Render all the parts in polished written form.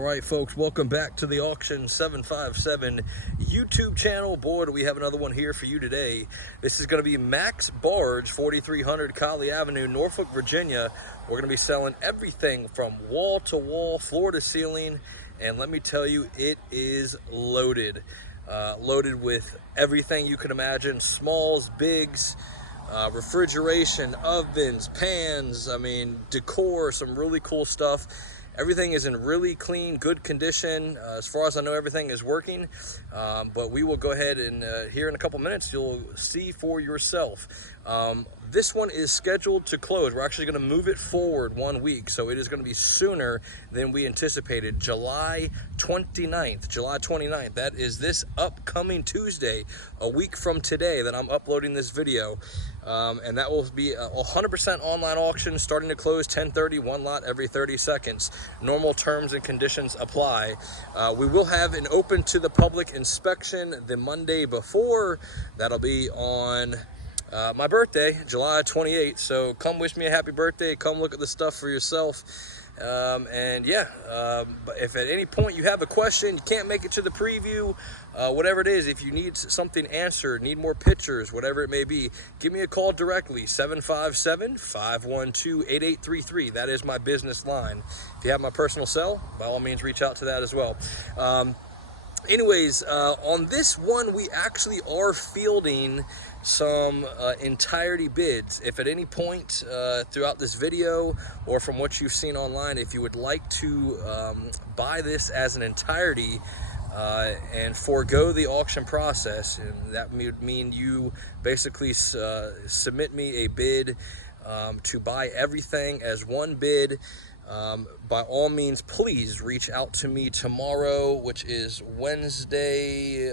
All right, folks, welcome back to the Auction 757 YouTube channel. Boy, do we have another one here for you today. This is going to be Mack's Barge, 4300 Colley Avenue, Norfolk, Virginia. We're going to be selling everything from wall to wall, floor to ceiling, and let me tell you, it is loaded. Loaded with everything you can imagine, smalls, bigs, refrigeration, ovens, pans, decor, some really cool stuff. Everything is in really clean, good condition. As far as I know, everything is working, but we will go ahead and here in a couple minutes, you'll see for yourself. This one is scheduled to close. We're actually going to move it forward 1 week, so it is going to be sooner than we anticipated. July 29th. That is this upcoming Tuesday, a week from today that I'm uploading this video. And that will be a 100% online auction starting to close 10:30, one lot every 30 seconds. Normal terms and conditions apply. We will have an open to the public inspection the Monday before. That'll be on my birthday, July 28th. So come wish me a happy birthday. Come look at the stuff for yourself. But if at any point you have a question, you can't make it to the preview, whatever it is, if you need something answered, need more pictures, whatever it may be, give me a call directly, 757-512-8833. That is my business line. If you have my personal cell, by all means, reach out to that as well. On this one, we actually are fielding some entirety bids. If at any point throughout this video or from what you've seen online, if you would like to buy this as an entirety and forego the auction process, and that would mean you basically submit me a bid to buy everything as one bid. By all means, please reach out to me tomorrow, which is Wednesday.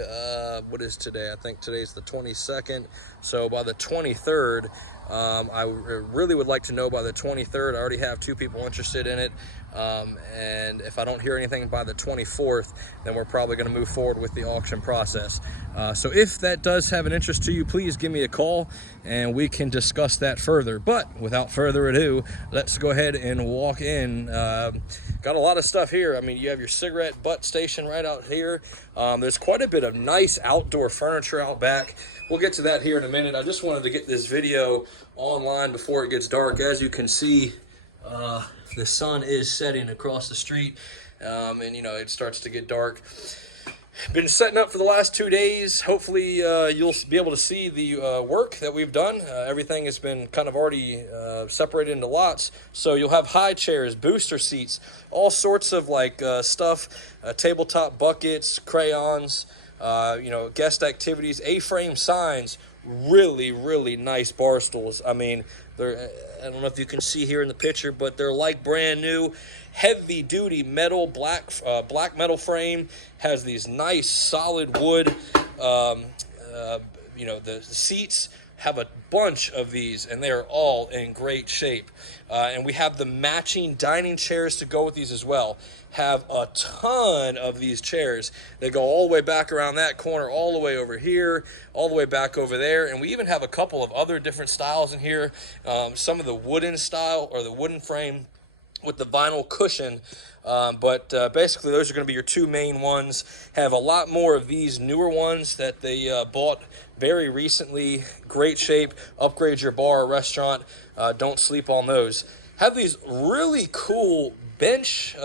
What is today? I think today's the 22nd. So by the 23rd, I really would like to know by the 23rd. I already have 2 people interested in it. And if I don't hear anything by the 24th, then we're probably going to move forward with the auction process. So if that does have an interest to you, please give me a call and we can discuss that further. But without further ado, let's go ahead and walk in. Got a lot of stuff here. You have your cigarette butt station right out here. There's quite a bit of nice outdoor furniture out back. We'll get to that here in a minute. I just wanted to get this video online before it gets dark. As you can see, the sun is setting across the street, and it starts to get dark. Been setting up for the last 2 days. Hopefully you'll be able to see the work that we've done. Everything has been kind of already separated into lots, so you'll have high chairs, booster seats, all sorts of stuff, tabletop buckets, crayons, guest activities, A-frame signs, really nice bar stools. I don't know if you can see here in the picture, but they're like brand new, heavy duty metal, black metal frame, has these nice solid wood. The seats have a bunch of these and they are all in great shape. And we have the matching dining chairs to go with these as well. Have a ton of these chairs. They go all the way back around that corner, all the way over here, all the way back over there. And we even have a couple of other different styles in here. Some of the wooden style or the wooden frame with the vinyl cushion. Basically those are going to be your 2 main ones. Have a lot more of these newer ones that they bought very recently. Great shape. Upgrade your bar or restaurant. Don't sleep on those. Have these really cool bench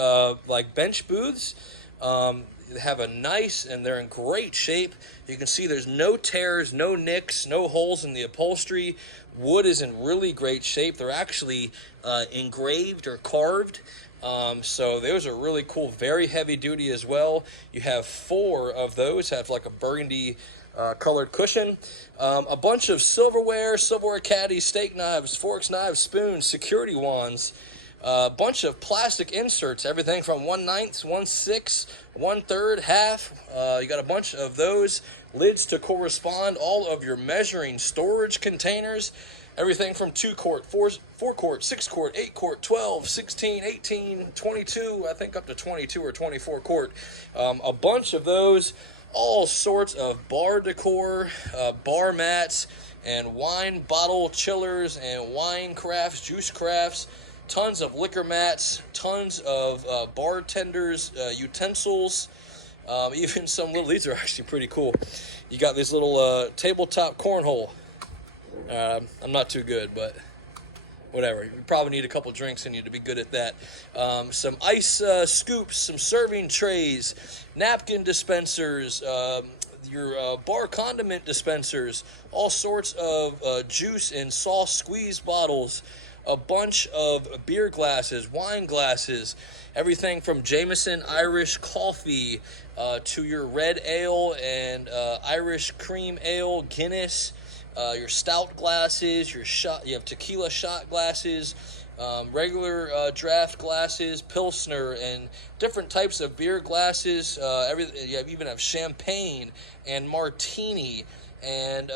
booths. They have a nice, and they're in great shape. You can see there's no tears, no nicks, no holes in the upholstery. Wood is in really great shape. They're actually engraved or carved. So those are really cool, very heavy duty as well. You have 4 of those, have like a burgundy colored cushion. A bunch of silverware caddies, steak knives, forks, knives, spoons, security wands. A bunch of plastic inserts, everything from 1/9, 1/6, 1/3, half. You got a bunch of those. Lids to correspond. All of your measuring storage containers. Everything from 2 quart, 4 quart, 6 quart, 8 quart, 12, 16, 18, 22, I think up to 22 or 24 quart. A bunch of those. All sorts of bar decor, bar mats, and wine bottle chillers, and wine crafts, juice crafts. tons of liquor mats, tons of bartenders, utensils, even some little, these are actually pretty cool. You got this little tabletop cornhole. I'm not too good, but whatever. You probably need a couple drinks in you to be good at that. Some ice scoops, some serving trays, napkin dispensers, your bar condiment dispensers, all sorts of juice and sauce squeeze bottles, a bunch of beer glasses, wine glasses, everything from Jameson Irish coffee to your red ale and Irish cream ale, Guinness, your stout glasses, your shot, you have tequila shot glasses, regular draft glasses, Pilsner, and different types of beer glasses. You even have champagne and martini, and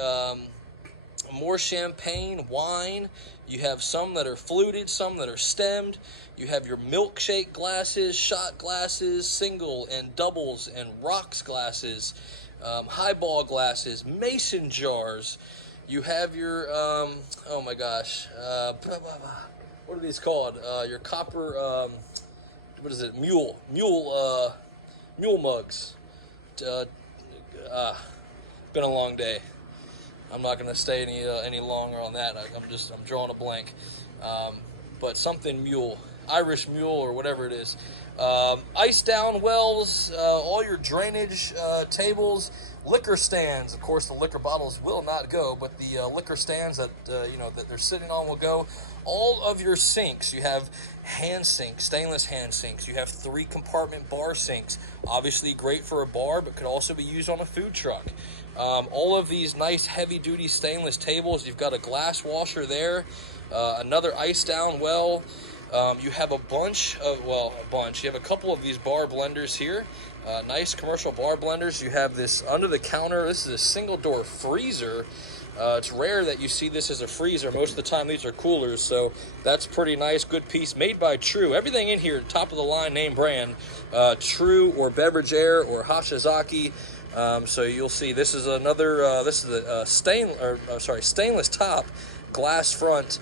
more champagne, wine. You have some that are fluted, some that are stemmed. You have your milkshake glasses, shot glasses, single and doubles and rocks glasses, highball glasses, mason jars. You have your, oh my gosh, what are these called? Your copper, what is it? Mule mugs. Been a long day. I'm not going to stay any longer on that. I'm drawing a blank. But something mule, Irish mule or whatever it is. Ice down wells, all your drainage tables, liquor stands. Of course, the liquor bottles will not go, but the liquor stands that that they're sitting on will go. All of your sinks. You have hand sinks, stainless hand sinks. You have 3-compartment bar sinks. Obviously great for a bar, but could also be used on a food truck. All of these nice heavy-duty stainless tables. You've got a glass washer there, another ice down well. You have a you have a couple of these bar blenders here, nice commercial bar blenders. You have this under the counter, this is a single door freezer. It's rare that you see this as a freezer. Most of the time these are coolers, so that's pretty nice, good piece, made by True. Everything in here, top of the line, name brand, True or Beverage Air or Hashizaki. So you'll see this is another, this is a stainless top, glass front,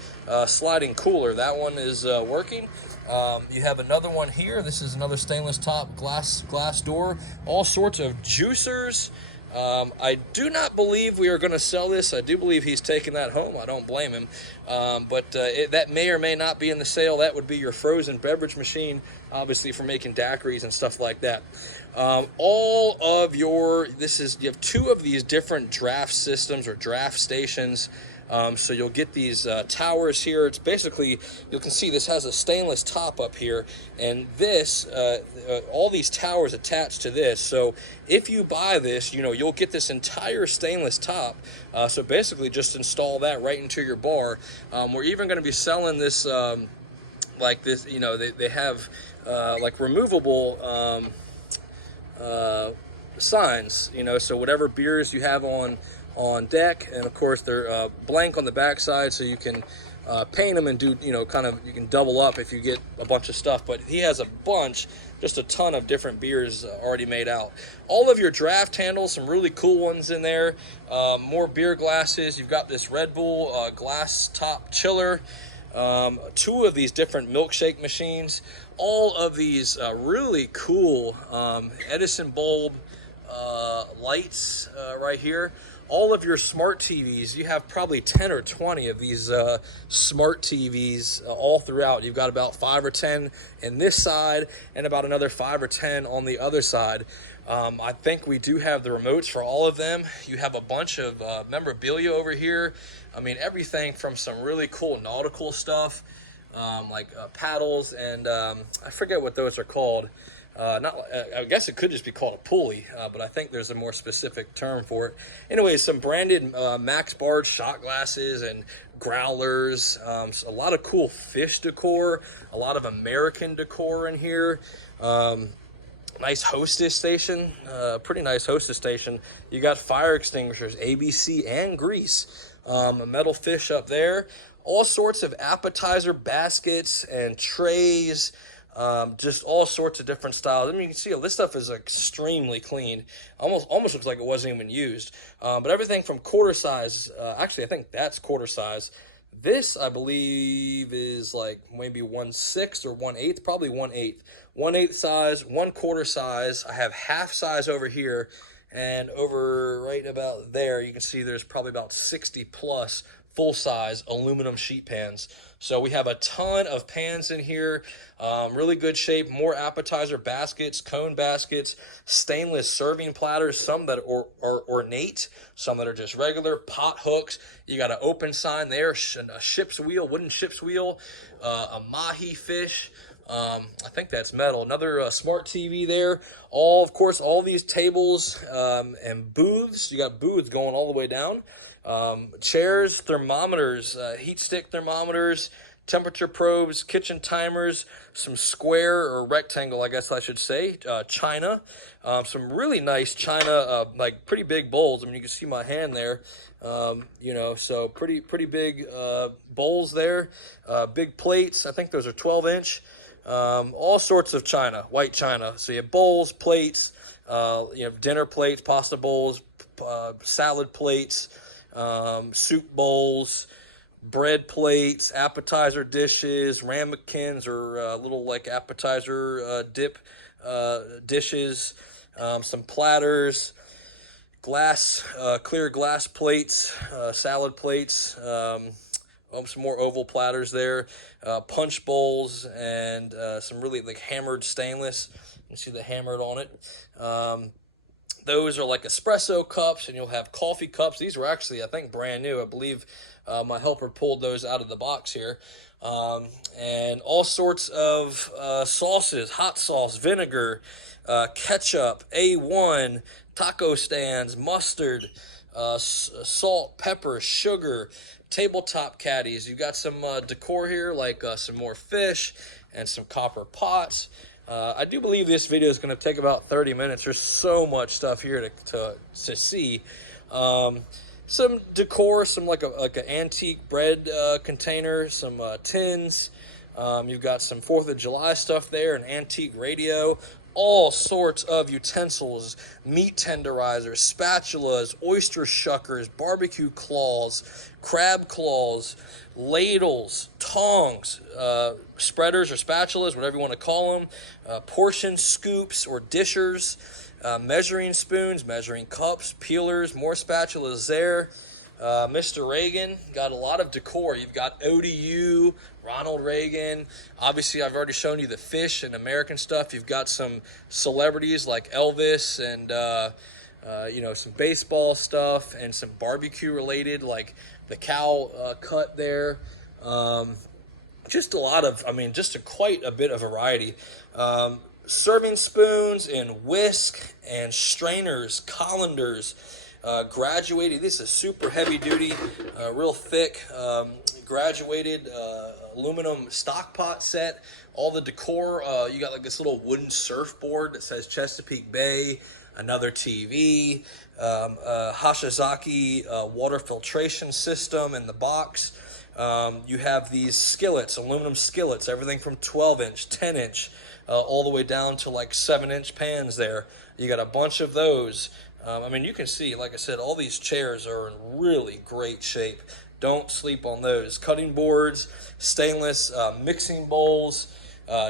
sliding cooler. That one is working. You have another one here. This is another stainless top, glass door. All sorts of juicers. I do not believe we are going to sell this. I do believe he's taking that home. I don't blame him. But that may or may not be in the sale. That would be your frozen beverage machine, obviously for making daiquiris and stuff like that. You have 2 of these different draft systems or draft stations. So you'll get these towers here. It's basically, you can see this has a stainless top up here, and this, all these towers attached to this. So if you buy this, you'll get this entire stainless top. So basically just install that right into your bar. We're even going to be selling this, like this, they have like removable signs, so whatever beers you have on deck, and of course they're blank on the backside, so you can paint them and do, you can double up if you get a bunch of stuff. But he has a bunch, just a ton of different beers already made out. All of your draft handles, some really cool ones in there. More beer glasses. You've got this Red Bull glass top chiller. 2 of these different milkshake machines. All of these really cool Edison bulb lights right here. All of your smart TVs, you have probably 10 or 20 of these smart TVs all throughout. You've got about 5 or 10 in this side and about another 5 or 10 on the other side. I think we do have the remotes for all of them. You have a bunch of memorabilia over here. I mean, everything from some really cool nautical stuff, like paddles, and I forget what those are called. I guess it could just be called a pulley, but I think there's a more specific term for it. Anyways, some branded Mack's Barge shot glasses and growlers, a lot of cool fish decor, a lot of American decor in here. Nice hostess station, pretty nice hostess station. You got fire extinguishers, ABC and grease, a metal fish up there, all sorts of appetizer baskets and trays. Just all sorts of different styles. I mean, you can see this stuff is extremely clean. Almost looks like it wasn't even used. But everything from quarter size. Actually, I think that's quarter size. This, I believe, is like maybe 1/6 or 1/8, probably 1/8. 1/8 size, 1/4 size. I have half size over here, and over right about there, you can see there's probably about 60 plus full size aluminum sheet pans. So we have a ton of pans in here, really good shape, more appetizer baskets, cone baskets, stainless serving platters, some that are ornate, some that are just regular, pot hooks. You got an open sign there, a ship's wheel, wooden ship's wheel, a mahi fish. I think that's metal. Another smart TV there. Of course, all these tables and booths. You got booths going all the way down. Chairs, thermometers, heat stick thermometers, temperature probes, kitchen timers, some square or rectangle, I guess I should say, china, some really nice china, like pretty big bowls. I mean, you can see my hand there, so pretty big bowls there, big plates. I think those are 12-inch. All sorts of china, white china. So you have bowls, plates, dinner plates, pasta bowls, salad plates, soup bowls, bread plates, appetizer dishes, ramekins or little like appetizer dip dishes, some platters, clear glass plates, salad plates, some more oval platters there, punch bowls, and some really like hammered stainless. You see the hammered on it. Those are like espresso cups, and you'll have coffee cups. These were actually, I think, brand new. I believe my helper pulled those out of the box here. And all sorts of sauces, hot sauce, vinegar, ketchup, A1, taco stands, mustard, salt, pepper, sugar, tabletop caddies. You've got some decor here, like some more fish and some copper pots. I do believe this video is going to take about 30 minutes. There's so much stuff here to see. Some decor, some like an antique bread container, some tins. You've got some 4th of July stuff there, an antique radio, all sorts of utensils, meat tenderizers, spatulas, oyster shuckers, barbecue claws, crab claws, ladles, tongs, spreaders or spatulas, whatever you want to call them, portion scoops or dishers, measuring spoons, measuring cups, peelers, more spatulas there. Mr. Reagan, got a lot of decor. You've got ODU, Ronald Reagan. Obviously, I've already shown you the fish and American stuff. You've got some celebrities like Elvis and, some baseball stuff and some barbecue related, like the cow cut there. Just quite a bit of variety. Serving spoons and whisk and strainers, colanders, graduated. This is super heavy duty, real thick, graduated aluminum stock pot set. All the decor, you got like this little wooden surfboard that says Chesapeake Bay, another TV, Hashizaki water filtration system in the box. You have these skillets, aluminum skillets, everything from 12-inch, 10-inch, all the way down to like 7-inch pans there. You got a bunch of those. You can see, like I said, all these chairs are in really great shape. Don't sleep on those. Cutting boards, stainless mixing bowls,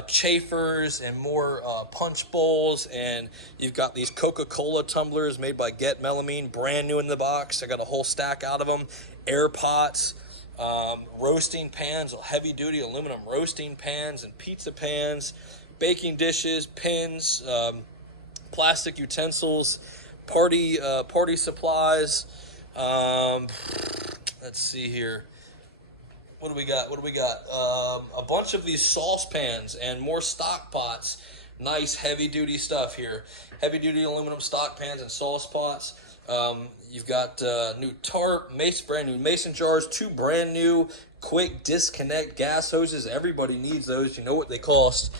chafers, and more punch bowls. And you've got these Coca-Cola tumblers made by Get Melamine, brand new in the box. I got a whole stack out of them. Air pots, roasting pans, heavy-duty aluminum roasting pans and pizza pans, baking dishes, pins, plastic utensils, party supplies. Let's see here. What do we got? A bunch of these saucepans and more stock pots. Nice heavy-duty stuff here. Heavy-duty aluminum stock pans and sauce pots. You've got new tarp, brand new mason jars, 2 brand new quick disconnect gas hoses. Everybody needs those. You know what they cost.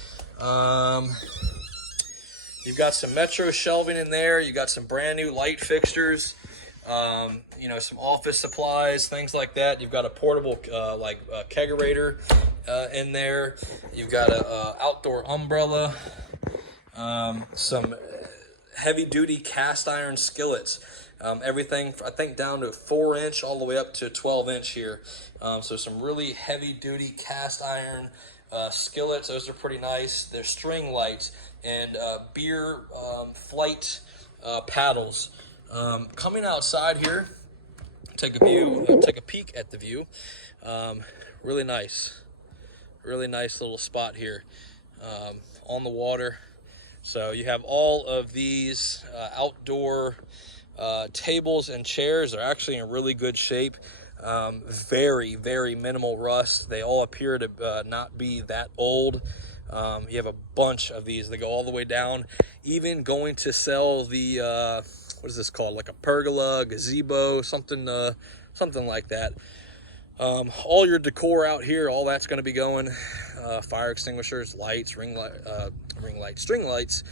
You've got some Metro shelving in there. You got some brand new light fixtures. Some office supplies, things like that. You've got a portable kegerator in there. You've got a outdoor umbrella. Some heavy-duty cast iron skillets. Everything, I think, down to 4-inch all the way up to 12-inch here. So some really heavy-duty cast iron skillets. Those are pretty nice. They're string lights and beer flight paddles. Coming outside here, take a peek at the view. Really nice little spot here on the water. So you have all of these outdoor tables and chairs. Are actually in really good shape. Very, very minimal rust. They all appear to not be that old. You have a bunch of these that go all the way down. Even going to sell the what is this called? Like a pergola, gazebo, something like that. All your decor out here, all that's going to be going. Fire extinguishers, lights, ring lights, string lights.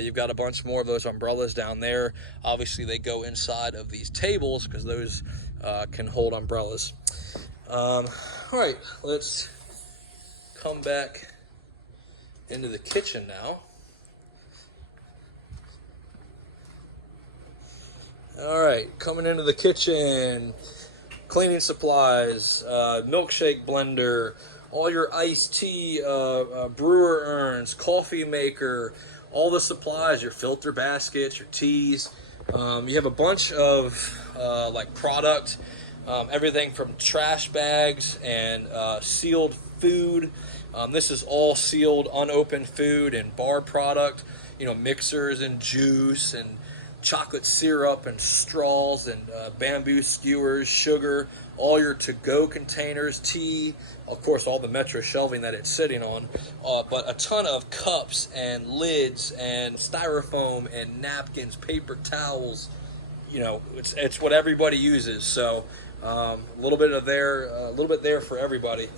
You've got a bunch more of those umbrellas down there. Obviously, they go inside of these tables because those can hold umbrellas. All right, let's come back into the kitchen now. All right, coming into the kitchen. Cleaning supplies, milkshake blender, all your iced tea, brewer urns, coffee maker, all the supplies, your filter baskets, your teas. You have a bunch of like product, everything from trash bags and sealed food. This is all sealed, unopened food and bar product. You know, mixers and juice and chocolate syrup and straws and bamboo skewers, sugar, all your to-go containers, tea, of course all the Metro shelving that it's sitting on, but a ton of cups and lids and styrofoam and napkins, paper towels. You know, it's what everybody uses. So a little bit there for everybody.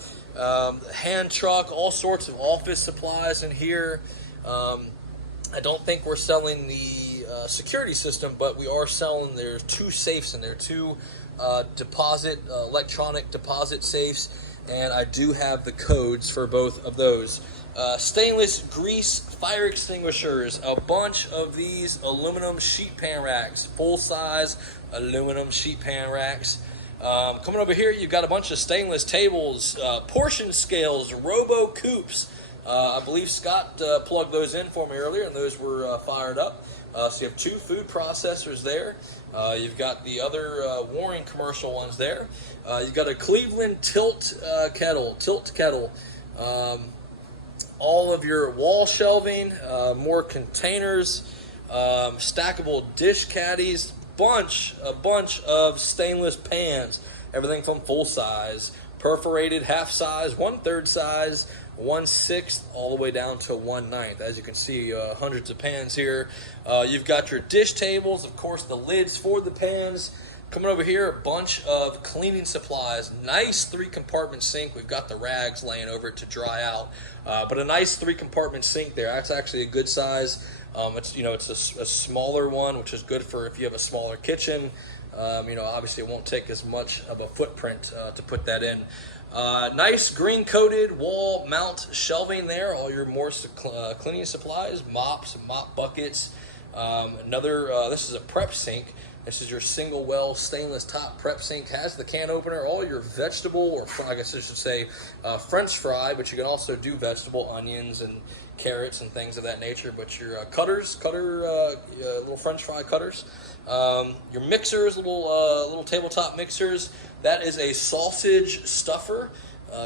Hand truck, all sorts of office supplies in here. I don't think we're selling the security system, but we are selling, there's 2 safes in there, 2 electronic deposit safes, and I do have the codes for both of those. Stainless grease fire extinguishers, a bunch of these aluminum sheet pan racks, full-size aluminum sheet pan racks. Coming over here, you've got a bunch of stainless tables, portion scales, robo coupes. I believe Scott plugged those in for me earlier, and those were fired up. So you have 2 food processors there. You've got the other Warren commercial ones there. You've got a Cleveland tilt kettle. All of your wall shelving, more containers, stackable dish caddies, a bunch of stainless pans, everything from full size, perforated half size, 1/3 size, 1/6 all the way down to 1/9. As you can see, hundreds of pans here. You've got your dish tables, of course, the lids for the pans. Coming over here, a bunch of cleaning supplies. Nice 3-compartment sink. We've got the rags laying over it to dry out, but a nice 3-compartment sink there. That's actually a good size. It's a smaller one, which is good for if you have a smaller kitchen. Obviously it won't take as much of a footprint to put that in. Nice green coated wall mount shelving there. All your more cleaning supplies, mops, mop buckets. This is a prep sink. This is your single well stainless top prep sink. Has the can opener. All your vegetable, or I guess I should say French fry, but you can also do vegetable, onions and carrots and things of that nature. But your little French fry cutters. Your mixers, little tabletop mixers. That is a sausage stuffer.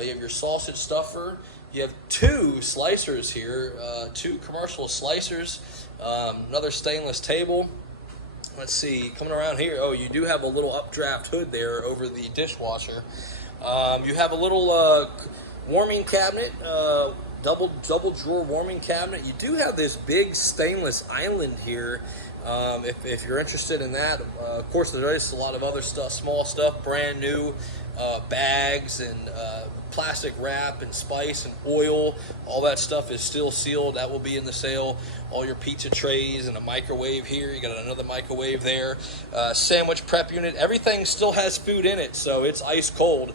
You have your sausage stuffer. You have 2 slicers here, 2 commercial slicers. Another stainless table. Let's see, coming around here. Oh, you do have a little updraft hood there over the dishwasher. You have a little warming cabinet, double drawer warming cabinet. You do have this big stainless island here. If you're interested in that, of course there is a lot of other stuff, small stuff, brand new bags and plastic wrap and spice and oil. All that stuff is still sealed. That will be in the sale. All your pizza trays and a microwave here. You got another microwave there. Sandwich prep unit. Everything still has food in it, so it's ice cold.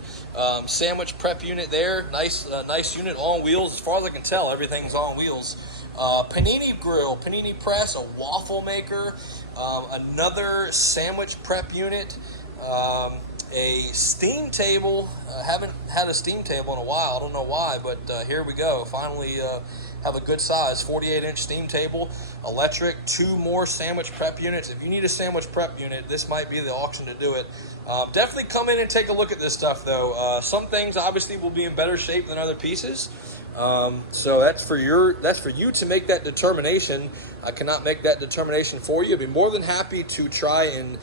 Sandwich prep unit there. Nice unit on wheels. As far as I can tell, everything's on wheels. Panini grill, panini press, a waffle maker, Another sandwich prep unit, a steam table. Haven't had a steam table in a while. I don't know why, but here we go. Finally have a good size 48-inch steam table, electric. 2 more sandwich prep units. If you need a sandwich prep unit, this might be the auction to do it. Definitely come in and take a look at this stuff, though. Some things obviously will be in better shape than other pieces. So that's for you to make that determination. I cannot make that determination for you. I'd be more than happy to try and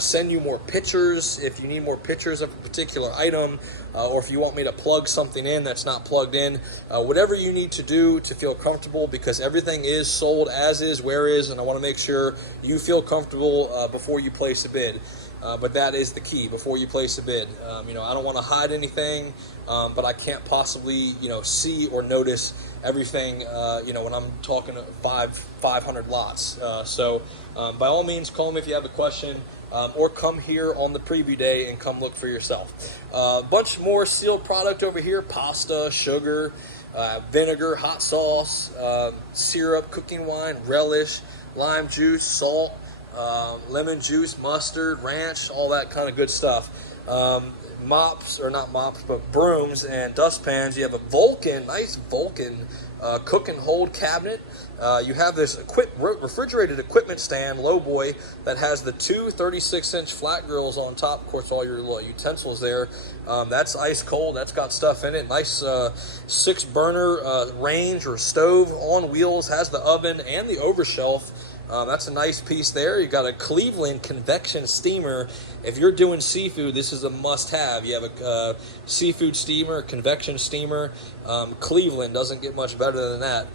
send you more pictures if you need more pictures of a particular item, or if you want me to plug something in that's not plugged in. Whatever you need to do to feel comfortable, because everything is sold as is, where is, and I want to make sure you feel comfortable before you place a bid. But that is the key before you place a bid. I don't want to hide anything, but I can't possibly, see or notice everything, when I'm talking 500 lots. So by all means, call me if you have a question, or come here on the preview day and come look for yourself. A bunch more sealed product over here: pasta, sugar, vinegar, hot sauce, syrup, cooking wine, relish, lime juice, salt, lemon juice, mustard, ranch, all that kind of good stuff. Mops, or not mops, but brooms and dustpans. You have a Vulcan, nice Vulcan cook and hold cabinet. You have this refrigerated equipment stand, lowboy, that has the 2 36-inch flat grills on top. Of course, all your little utensils there. That's ice cold. That's got stuff in it. Nice 6-burner range or stove on wheels. Has the oven and the overshelf. That's a nice piece there. You got a Cleveland convection steamer. If you're doing seafood, this is a must-have. You have a seafood steamer, convection steamer. Cleveland doesn't get much better than that.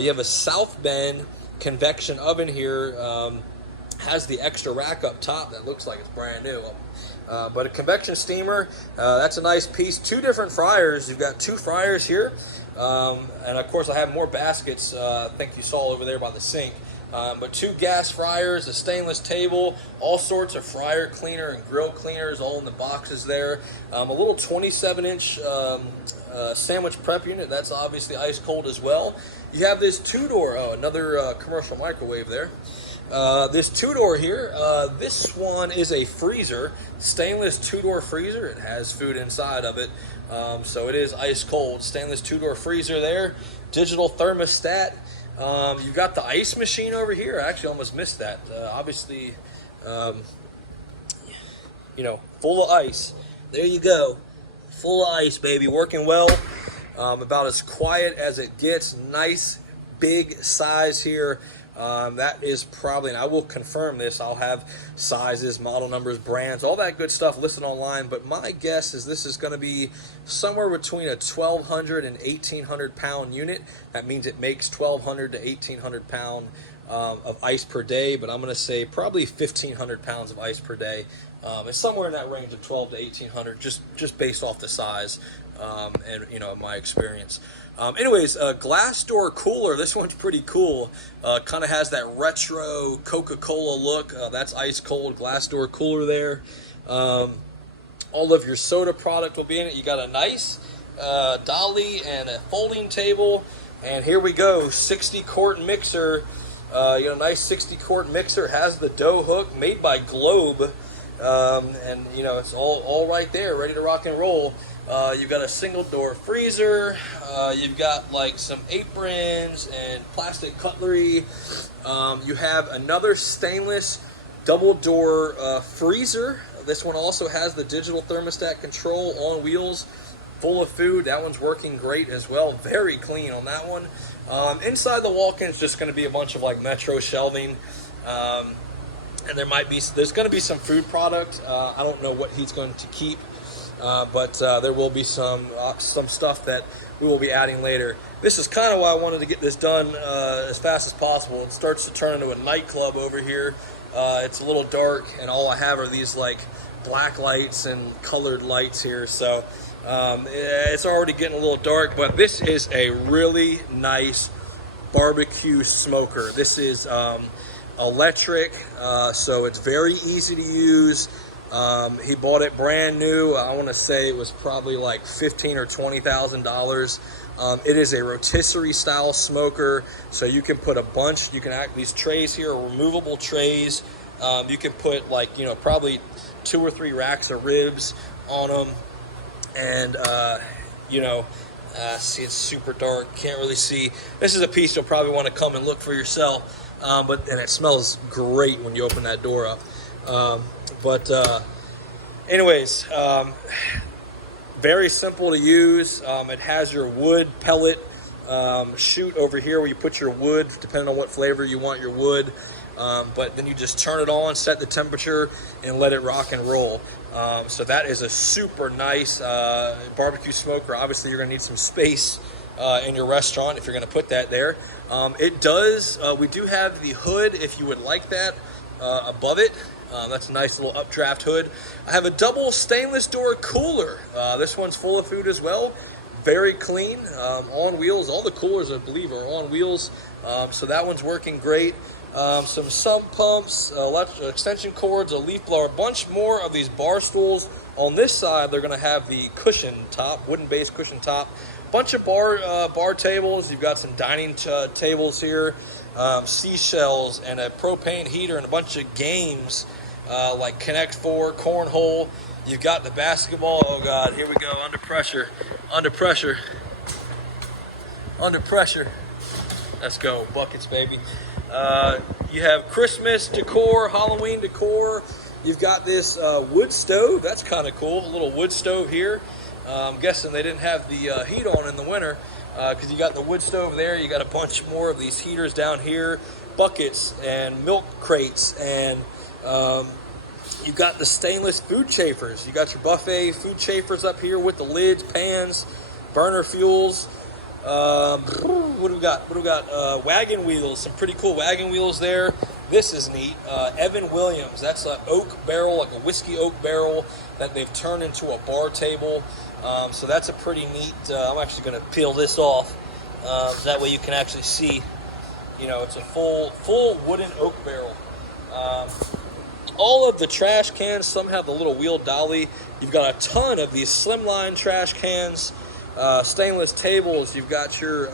You have a South Bend convection oven here. Has the extra rack up top that looks like it's brand new. But a convection steamer, that's a nice piece. 2 different fryers. You've got 2 fryers here. And of course, I have more baskets. I think you saw over there by the sink. But 2 gas fryers, a stainless table, all sorts of fryer cleaner and grill cleaners all in the boxes there. A little 27-inch sandwich prep unit. That's obviously ice cold as well. You have this 2-door, another commercial microwave there. This 2-door here, this one is a freezer, stainless 2-door freezer. It has food inside of it, so it is ice cold. Stainless 2-door freezer there, digital thermostat. You've got the ice machine over here. I actually almost missed that. Obviously, full of ice. There you go. Full of ice, baby. Working well. About as quiet as it gets. Nice, big size here. That is probably, and I will confirm this, I'll have sizes, model numbers, brands, all that good stuff listed online, but my guess is this is going to be somewhere between a 1,200 and 1,800 pound unit. That means it makes 1,200 to 1,800 pound of ice per day, but I'm going to say probably 1,500 pounds of ice per day. It's somewhere in that range of 12 to 1,800, just based off the size and my experience. Anyways, glass door cooler. This one's pretty cool. Kind of has that retro Coca-Cola look. That's ice cold glass door cooler there. All of your soda product will be in it. You got a nice dolly and a folding table. And here we go, 60-quart mixer. You got a nice 60-quart mixer. Has the dough hook, made by Globe. And it's all right there, ready to rock and roll. You've got a single door freezer. You've got like some aprons and plastic cutlery. You have another stainless double door freezer. This one also has the digital thermostat control on wheels, full of food. That one's working great as well. Very clean on that one. Inside the walk-in is just going to be a bunch of like Metro shelving. And there's going to be some food product. I don't know what he's going to keep. But there will be some stuff that we will be adding later. This is kind of why I wanted to get this done as fast as possible. It starts to turn into a nightclub over here. It's a little dark, and all I have are these like black lights and colored lights here. So it's already getting a little dark, but this is a really nice barbecue smoker. This is electric, so it's very easy to use. He bought it brand new. I want to say it was probably like $15,000 or $20,000. It is a rotisserie style smoker, so you can put these trays here are removable trays. You can put like, probably 2 or 3 racks of ribs on them. And, see, it's super dark. Can't really see. This is a piece you'll probably want to come and look for yourself. And it smells great when you open that door up. Anyways, very simple to use. It has your wood pellet chute over here where you put your wood, depending on what flavor you want your wood. But then you just turn it on, set the temperature, and let it rock and roll. So that is a super nice barbecue smoker. Obviously, you're going to need some space in your restaurant if you're going to put that there. It does, we do have the hood if you would like that above it. That's a nice little updraft hood. I have a double stainless door cooler. This one's full of food as well. Very clean, on wheels. All the coolers, I believe, are on wheels. So that one's working great. Some sump pumps, extension cords, a leaf blower, a bunch more of these bar stools. On this side, they're going to have the cushion top, wooden-based cushion top. Bunch of bar tables. You've got some dining tables here, seashells, and a propane heater, and a bunch of games like Connect 4, cornhole. You've got the basketball. Oh God, here we go. Under pressure. Under pressure. Under pressure. Let's go. Buckets, baby. You have Christmas decor, Halloween decor. You've got this wood stove. That's kind of cool. A little wood stove here. I'm guessing they didn't have the heat on in the winter because you got the wood stove there. You got a bunch more of these heaters down here, buckets and milk crates, and you got the stainless food chafers. You got your buffet food chafers up here with the lids, pans, burner fuels. What do we got? Wagon wheels. Some pretty cool wagon wheels there. This is neat. Evan Williams. That's an oak barrel, like a whiskey oak barrel that they've turned into a bar table. So that's a pretty neat. I'm actually going to peel this off. That way you can actually see. It's a full wooden oak barrel. All of the trash cans, some have the little wheel dolly. You've got a ton of these slimline trash cans, stainless tables. You've got your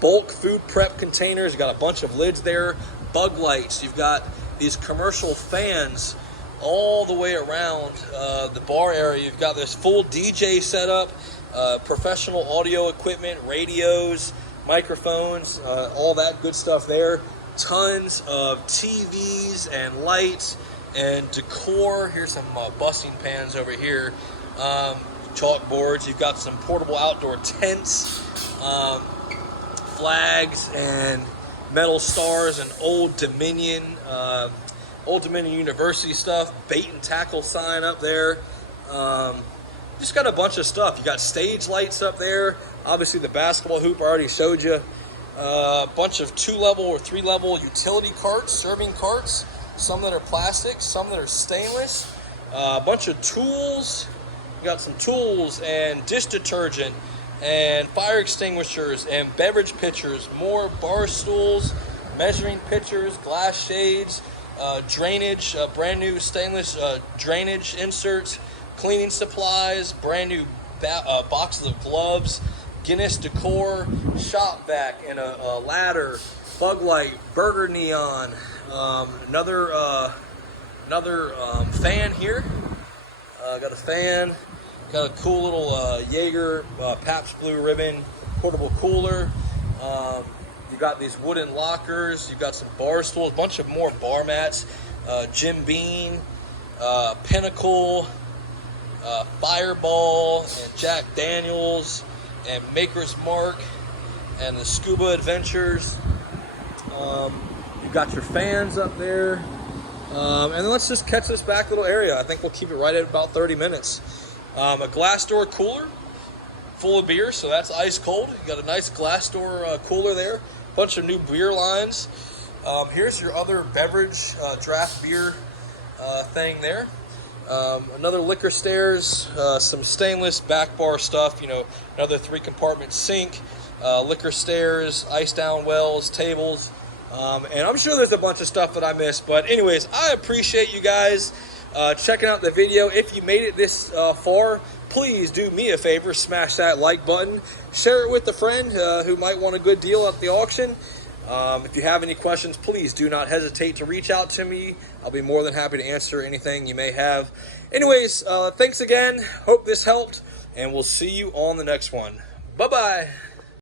bulk food prep containers. You've got a bunch of lids there, bug lights. You've got these commercial fans all the way around the bar area. You've got this full DJ setup, professional audio equipment, radios, microphones, all that good stuff there. Tons of TVs and lights and decor. Here's some busing pans over here. Chalkboards. You've got some portable outdoor tents, flags and metal stars, and Old Dominion University stuff. Bait and tackle sign up there. Just got a bunch of stuff. You got stage lights up there. Obviously the basketball hoop I already showed you. A bunch of 2-level or 3-level utility carts, serving carts. Some that are plastic, some that are stainless. A bunch of tools. You got some tools and dish detergent and fire extinguishers and beverage pitchers. More bar stools, measuring pitchers, glass shades, drainage, brand new stainless drainage inserts, cleaning supplies, brand new boxes of gloves, Guinness decor, shop vac, and a ladder, bug light, burger neon, another fan here. Got a fan, got a cool little Jaeger Pabst Blue Ribbon portable cooler. You got these wooden lockers. You got some bar stools, a bunch of more bar mats. Jim Beam, Pinnacle, Fireball, and Jack Daniels, and Maker's Mark, and the Scuba Adventures. You've got your fans up there. And then let's just catch this back little area. I think we'll keep it right at about 30 minutes. A glass door cooler full of beer, so that's ice cold. You got a nice glass door cooler there. Bunch of new beer lines. Here's your other beverage draft beer thing there. Another liquor stairs, some stainless back bar stuff, another 3-compartment sink, liquor stairs, ice down wells, tables, and I'm sure there's a bunch of stuff that I missed. But anyways, I appreciate you guys checking out the video. If you made it this far, please do me a favor, smash that like button, share it with a friend who might want a good deal at the auction. If you have any questions, please do not hesitate to reach out to me. I'll be more than happy to answer anything you may have. Anyways, thanks again. Hope this helped, and we'll see you on the next one. Bye-bye.